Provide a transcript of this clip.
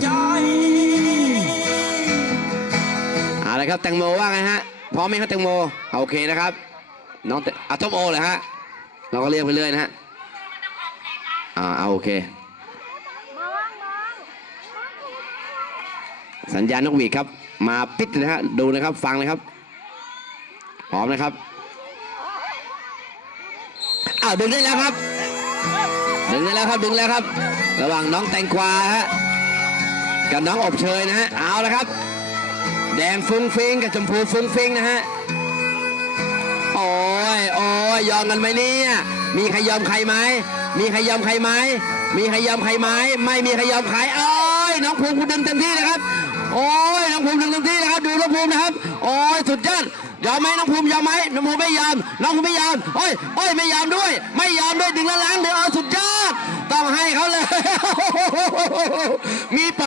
ใจเอาละครับแตงโมว่าไงฮะพร้อมไหมครับแตงโมเอาโอเคนะครับน้องแตอะส้มโอเหรอฮะเราก็เรียกไปเรื่อยนะฮะอ่าเอาโอเค สัญญาณนกหวีดครับ มาปิดนะฮะดูนะครับฟังนะครับพร้อมนะครับอ้าวดึงได้แล้วครับ ดึงได้แล้วครับดึงแล้วครับ ระหว่างน้องแตงกวาฮะ กับน้องอบเชยนะฮะเอาละครับ แดงฟุ้งฟิงกับชมพูฟุ้งฟิงนะฮะโอ้ยโอ้ยยอมกันไหมเนี่ยมีใครยอมใครไหมมีใครยอมใครไหมมีใครยอมใครไหมไม่มีใครยอมใครโอ้ยน้องภูมิคุณดึงเต็มที่นะครับ โอ้ยน้องภูมิดึงเต็มที่นะครับ ดูน้องภูมินะครับ โอ้ยสุดยอดยอมไหมน้องภูมิยอมไหมน้องภูมิไม่ยอมน้องภูมิไม่ยอมโอ้ยโอ้ยไม่ยอมด้วย ไม่ยอมด้วยดึงแล้วล้างเดี๋ยวเอาสุดยอดต้องให้เขาเลยมี